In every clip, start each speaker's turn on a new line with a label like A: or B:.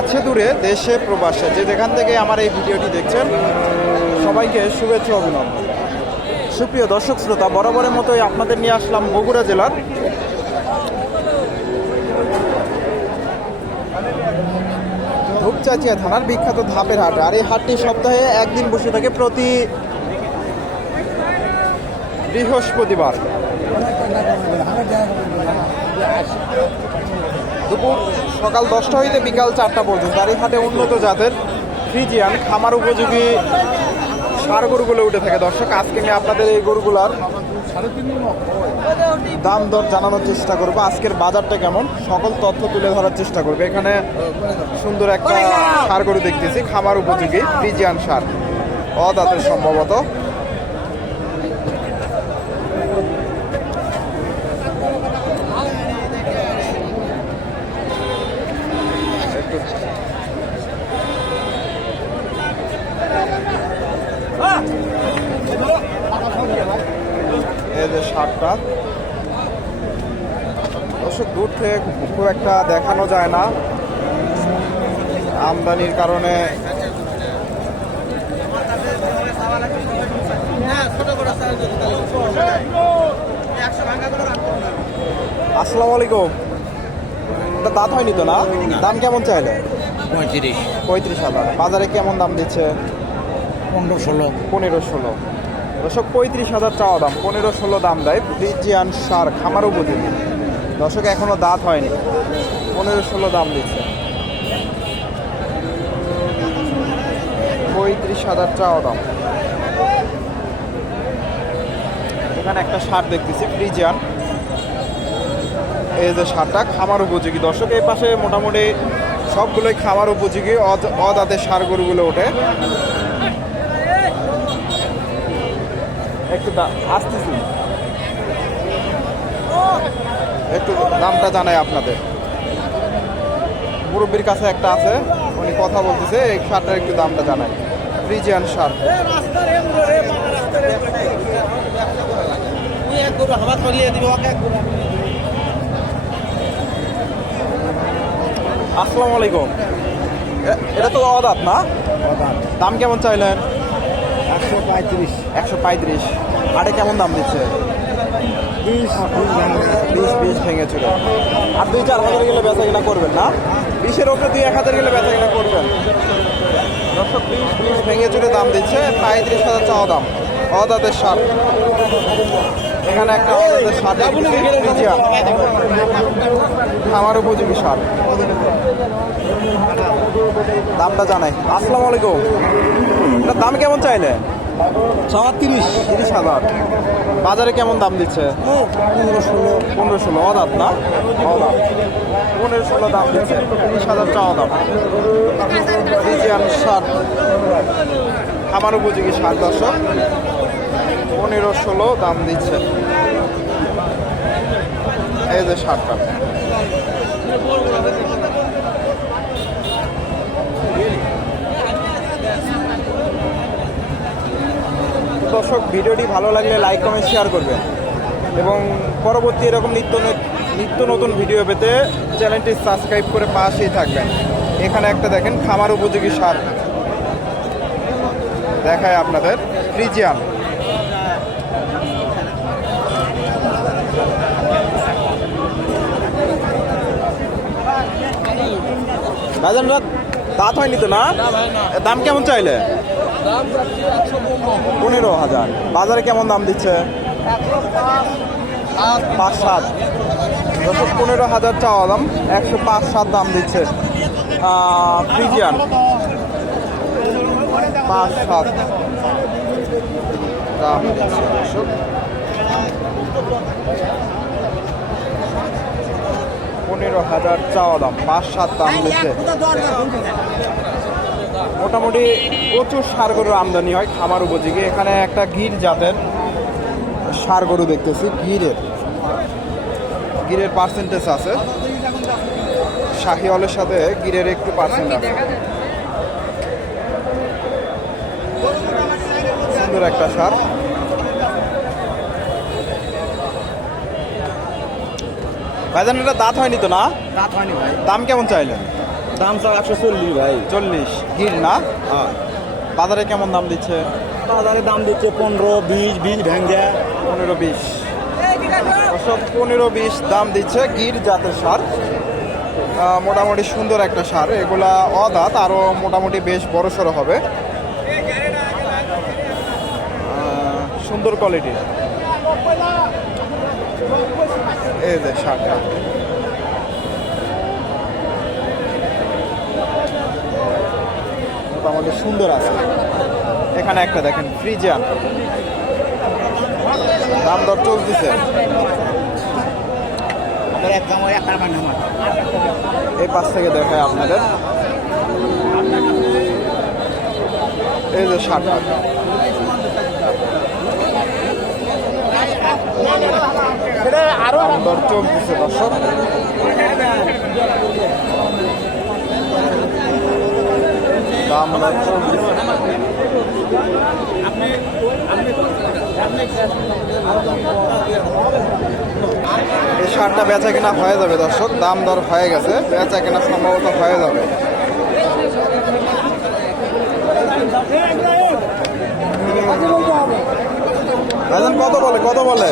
A: কাছে দূরে দেশে প্রবাসে, যে যেখান থেকে আমার এই ভিডিওটি দেখছেন, সবাইকে শুভেচ্ছা অভিনন্দন। সুপ্রিয় দর্শক শ্রোতা, বরাবরের মতোই আপনাদের নিয়ে আসলাম বগুড়া জেলার ধূপচাচিয়া থানার বিখ্যাত ধাপের হাট। আর এই হাটটি সপ্তাহে একদিন বসে থাকে প্রতি বৃহস্পতিবার। দুপুর সকাল দশটা হইতে বিকাল চারটা পর্যন্ত। আর হাটে উন্নত জাতের ফ্রিজিয়ান খামার উপযোগী সার গরুগুলো উঠে থাকে। দর্শক, আজকে আমি আপনাদের এই গরুগুলার দাম দর জানানোর চেষ্টা করব। আজকের বাজারটা কেমন? সকল তথ্য তুলে ধরার চেষ্টা করবে। এখানে সুন্দর একটা সার গরু দেখতেছি, খামার উপযোগী ফ্রিজিয়ান সার। অদাতের সম্ভবত একটু এই যে শার্টটা অবশ্য দূর থেকে খুব একটা দেখানো যায় না। আমদানির কারণে আসসালামু আলাইকুম। এটা দাঁত হয়নি তো না? দাম কেমন চাইলে?
B: পঁয়ত্রিশ।
A: পঁয়ত্রিশ হাজার। বাজারে কেমন দাম দিচ্ছে?
B: পনেরো ষোলো।
A: পনেরো ষোলো। দর্শক পঁয়ত্রিশ হাজার চাওয়া দাম। পনেরো ষোলো দাম দেয় ব্রিজিয়ান সার খামার উপযোগী। দর্শক এখনও দাঁত হয়নি। পনেরো ষোলো দাম দিচ্ছে। পঁয়ত্রিশ হাজার চাওয়া দাম। এখানে একটা সার দেখতেছি, ফ্রিজিয়ান। এই যে সারটা খামার উপযোগী। দর্শক, এই পাশে মোটামুটি সবগুলোই খামার উপযোগী অদ- অদাতের সার গরুগুলো ওঠে। একটু আসতেছি। একটু দামটা জানাই আপনাদের। মুরব্বীর কাছে একটা আছে উনি কথা বলতেছে এই শার্টটার একটু দামটা জানাই। Frisian shirt. আসসালামু আলাইকুম। এটা তো অদাত না? দাম কেমন চাইলেন?
B: একশো পঁয়ত্রিশ।
A: একশো পঁয়ত্রিশ। আটে কেমন দাম দিচ্ছে?
B: বিশ
A: বিশ বিশ ভেঙেছিল। আর দুই চার হাজার গেলে বেচা কিনা করবেন না? বিশের ওপরে দুই এক হাজার গেলে বেচা কিনা করবেন। দর্শক বিশ বিশ ভেঙে চুরে দাম দিচ্ছে। পঁয়ত্রিশ হাজার চাওয়া দাম। অদাতের সার। এখানে একটা অদাতের সার আমার উপযোগী সার। দামটা জানাই। আসসালামু আলাইকুম। এটার দাম কেমন চাইলে?
B: সবার তিরিশ।
A: তিরিশ হাজার। বাজারে কেমন দাম দিচ্ছে?
B: পনেরো ষোলো
A: পনেরো ষোলো পনেরো ষোলো দাম দিচ্ছে খামার উপযোগী সার দর্শক, পনেরো ষোলো দাম দিচ্ছে। এই যে সারটা। দর্শক ভিডিওটি ভালো লাগলে লাইক কমেন্ট শেয়ার করবেন। এবং পরবর্তী এরকম নিত্য নিত্য নতুন ভিডিও পেতে চ্যানেলটি সাবস্ক্রাইব করে পাশেই থাকবেন। এখানে একটা দেখেন খামার উপযোগী সার। দেখায় আপনাদের ফ্রিজিয়ান। বাজারটা দাঁত হয়নি তো না। দাম কেমন চাইলে? পনেরো। হাজার। বাজারে কেমন দাম দিচ্ছে? পাঁচ সাত। যত পনেরো হাজার চাওয়া দাম একশো পাঁচ সাত দাম দিচ্ছে। ফ্রিজিয়ান। পাঁচ সাত। দাম দিচ্ছে পনেরো হাজার চাওয়া দাম পাঁচ সাত দাম দিচ্ছে। মোটামুটি প্রচুর সার গরুর আমদানি হয় খামার উপযোগী। এখানে একটা গির জাতের সার গরু দেখতেছি গিরের। গিরের পার্সেন্টেজ আছে। শাহিওয়ালের সাথে গিরের একটু পার্সেন্ট আছে। সুন্দর একটা সার। ভাইজান এটা দাঁত হয়নি তো না?
B: দাঁত হয়নি ভাই।
A: দাম কেমন চাইলেন?
B: দাম চাও একশো চল্লিশ ভাই।
A: চল্লিশ। গির না?
B: হ্যাঁ।
A: বাজারে কেমন দাম দিচ্ছে?
B: বাজারে দাম দিচ্ছে পনেরো বিশ বিশ ভেঙ্গা।
A: পনেরো বিশ। অবশ্য পনেরো বিশ দাম দিচ্ছে গির জাতের সার। মোটামুটি সুন্দর একটা সার। এগুলা অদাঁত আরও মোটামুটি বেশ বড় সড়ো হবে। সুন্দর কোয়ালিটির এই যে সারটা। মোটামুটি সুন্দর আছে। এখানে একটা দেখেন ফ্রিজিয়ান। দাম দর চলতেছে। এই পাশ থেকে দেখায় আপনাদের। এই যে শার্টটা দাম দর চলতেছে দর্শক। দাম এই শার্টটা বেচা কেনা হয়ে যাবে দর্শক, দাম দর হয়ে গেছে, বেচা কেনা সম্ভবত হয়ে যাবে। ভাইজান কত বলে কত বলে?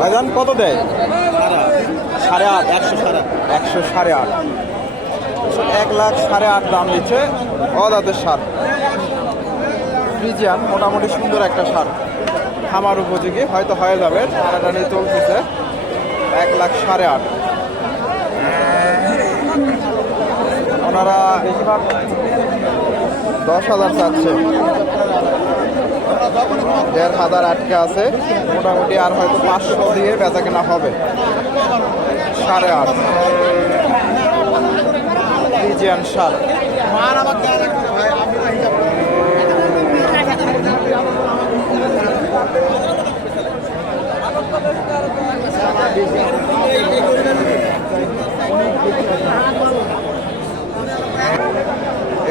A: ভাইজান কত দেয়? সাড়ে আট, একশো সাড়ে একশো সাড়ে আট। এক লাখ সাড়ে আট দাম দিচ্ছে অদাতের সার। ফ্রিজিয়ান, মোটামুটি সুন্দর একটা সার। খামার উপযোগী, হয়তো হয়ে যাবে টানাটানি চলতেছে এক লাখ সাড়ে আট। ওনারা বেশিরভাগ দশ হাজার চাচ্ছে। দেড় হাজার আটকে আছে। মোটামুটি আর হয়তো পাঁচশো দিয়ে বেচা কেনা হবে। সাড়ে আট।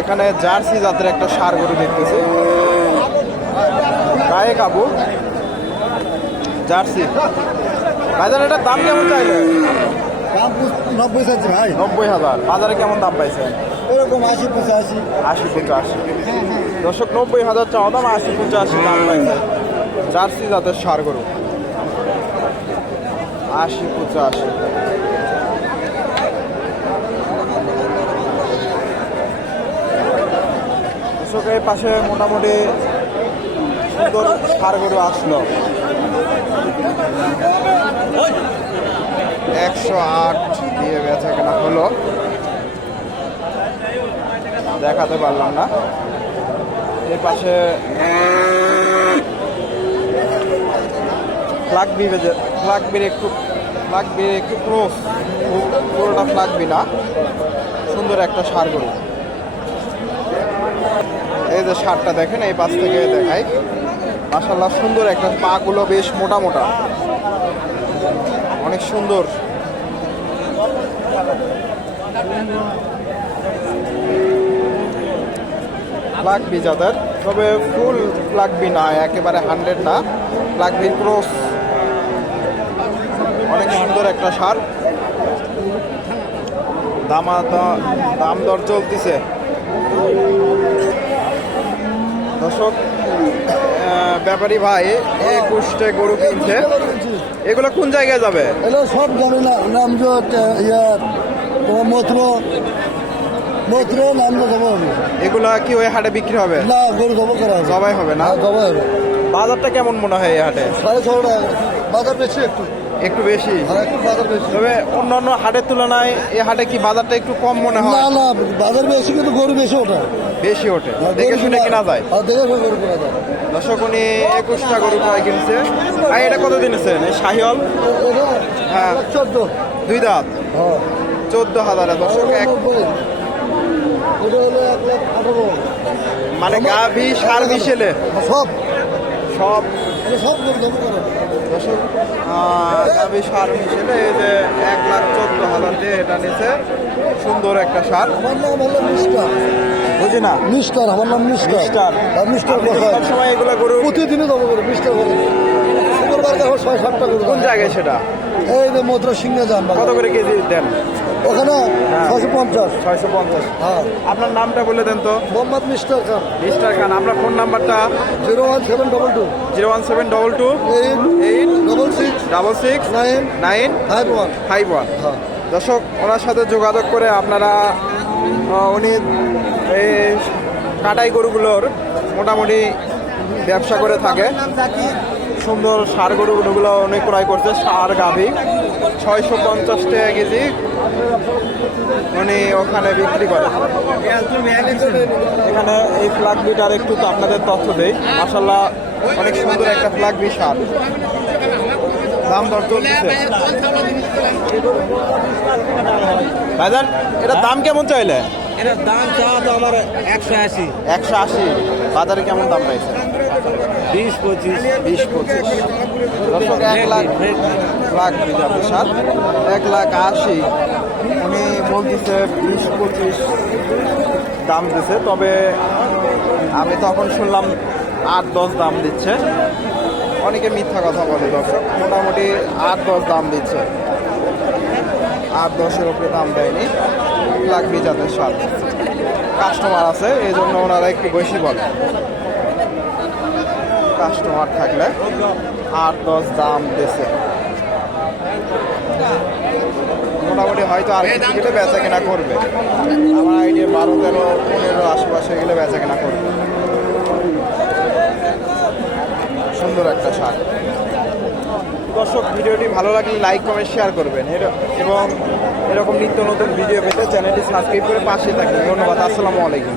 A: এখানে জার্সি জাতের একটা সার গরু দেখতেছি। গায়ে কাবু জার্সি। বাজারে এটার দাম কেমন চাইলে
B: দাম নব্বই ভাই।
A: নব্বই হাজার। বাজারে কেমন দাম পাইছেন?
B: এরকম আশি পঁচাশি।
A: আশি পঁচাশি। দশক নব্বই হাজার চাওয়া দাম আশি পঁচাশি দাম পাইছে। জার্সি জাতের সার গরু। আশি পঁচাশি। দর্শকের পাশে মোটামুটি সুন্দর সার গরু আসলো। একশো আট দিয়ে বেচা কেনা হলো। দেখাতে পারলাম না। এর পাশে একটু একটু পুরোটা না সুন্দর একটা সার গরু। এই যে সারটা দেখেন, এই পাশ থেকে দেখাই। মাসাল্লাহ সুন্দর একটা পাগুলো বেশ মোটা মোটা। অনেক সুন্দর। লাগবি যাদের। তবে ফুল লাগবি না, একেবারে হান্ড্রেড না। লাগবি ক্রস অনেক সুন্দর একটা সার। দামা দাম দর চলতেছে। দর্শক ব্যাপারী ভাই একুশটে গরু কিনছে। এগুলো কোন জায়গায় যাবে?
B: এগুলো সব যাবে না নামজোট ইয়ার তোমার মথুর মথুর জমা হবে
A: এগুলা কি ওই হাটে বিক্রি হবে?
B: না গরু জমা করা হবে।
A: সবাই হবে না?
B: হ্যাঁ, জমা হবে।
A: বাজারটা কেমন মনে হয় এই হাটে?
B: সাড়ে ছশো টাকা। বাজার বেশি একটু।
A: একটু বেশি?
B: বাজার বেশি।
A: তবে অন্যান্য হাটের তুলনায় এই হাটে কি বাজারটা একটু কম মনে হয়?
B: না
A: হয়
B: না বাজার বেশি কিন্তু গরু বেশি ওটা
A: বেশি ওঠে। দেখে শুনে কিনা যায়।
B: আর দেখে শুনে কেনা যায়।
A: দর্শক উনি একুশটা গরু প্রায় কিনছে। আর এটা কত দিনেছেন আছে শাহিওল হ্যাঁ।
B: চোদ্দ।
A: দুই দাঁত।
B: হ্যাঁ।
A: চোদ্দ হাজার। দর্শক এক
B: মানে গা ভি
A: মানে গাভি সার মিশেলে।
B: সব।
A: সব
B: দামি।
A: দর্শক আহ, সার মিশেলে এই যে এক লাখ চোদ্দ হাজার দিয়ে এটা নিচে সুন্দর একটা সার।
B: আমার নাম হলো মিস্টার।
A: বুঝি না?
B: মিস্টার আমার নাম মিস্টার।
A: মিস্টার।
B: আর মিস্টার
A: আপনি তো
B: কোথায়
A: সবসময় এগুলো গরু
B: প্রতিদিনই জমা করে মিস্টার করে শুক্রবার দেখো ছয় সাতটা করে।
A: কোন জায়গায় সেটা?
B: এই যে মদ্রা সিংহে যান
A: কত করে কেজি দেন?
B: ওখানে ছশো পঞ্চাশ।
A: ছয়শো পঞ্চাশ।
B: হ্যাঁ।
A: আপনার নামটা বলে দেন তো।
B: মোহাম্মদ মিস্টার খান।
A: মিস্টার খান আপনার ফোন নাম্বারটা?
B: Zero one seven double two.
A: Zero one seven double two.
B: Eight
A: eight
B: double six
A: double six
B: nine
A: nine
B: five one.
A: Five one.
B: হ্যাঁ।
A: দর্শক ওনার সাথে যোগাযোগ করে আপনারা উনি এই কাটাই গরুগুলোর মোটামুটি ব্যবসা করে থাকে। সুন্দর সার গরুগুলো অনেক ক্রয় করছে সার গাভি। ছয়শো পঞ্চাশ টাকা কেজি উনি ওখানে বিক্রি করে। এখানে এই ফ্লাগ বিটার একটু তো আপনাদের তথ্য দেই। মাসাল্লাহ অনেক সুন্দর একটা ফ্লাগ বি সার। দাম দর চলতেছে। ভাইজান এটার দাম কেমন চাইলে?
C: এটার দাম চাওয়া তো আমার একশো আশি।
A: একশো আশি। বাজারে কেমন দাম পাইছে
C: বিশ পঁচিশ
A: বিশ পঁচিশ। দর্শক এক লাখ লাখ বিজার সাত এক লাখ আশি। উনি বলতেছে বিশ পঁচিশ দাম দিছে, তবে আমি তখন শুনলাম আট, দশ দাম দিচ্ছে। অনেকে মিথ্যা কথা বলে দর্শক, মোটামুটি আট, দশ দাম দিচ্ছে। আট, দশের উপরে দাম দেয়নি। লাখ বিজাতের সাত। কাস্টমার আছে, এই জন্য ওনারা একটু বেশি বলে। কাস্টমার থাকলে আট, দশ দাম দেশে মোটামুটি হয়তো আর কিছু গেলে বেচা কেনা করবে। আমার আইডিয়া বারো, তেরো, পনেরো আশেপাশে গেলে বেচা কেনা করবে। সুন্দর একটা শাক। দর্শক, ভিডিওটি ভালো লাগলে লাইক কমেন্ট শেয়ার করবেন। এবং এরকম নিত্য নতুন ভিডিও পেতে চ্যানেলটি সাবস্ক্রাইব করে পাশে থাকবেন। ধন্যবাদ, আসসালামু আলাইকুম।